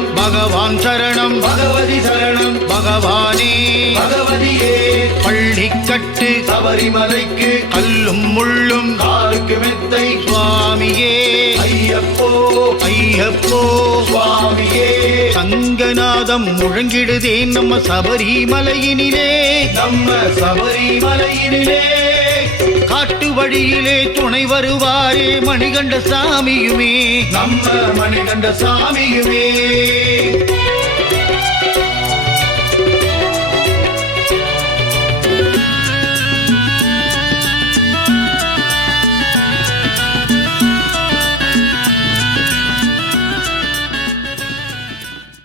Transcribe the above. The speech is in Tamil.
சரணம் பகவான் சரணம் பகவதி சரணம் பகவானே பகவதியே பள்ளிக்கட்டு சபரிமலைக்கு கல்லும் முள்ளும் காலுக்கு மெத்தை சுவாமியே ஐயப்போ ஐயப்போ சுவாமியே சங்கநாதம் முழங்கிடுதே நம்ம சபரிமலையினிலே நம்ம சபரிமலையினிலே காட்டு வழியிலே துணை வருவாரே மணிகண்ட சாமியுமே நம்ம மணிகண்ட சாமியுமே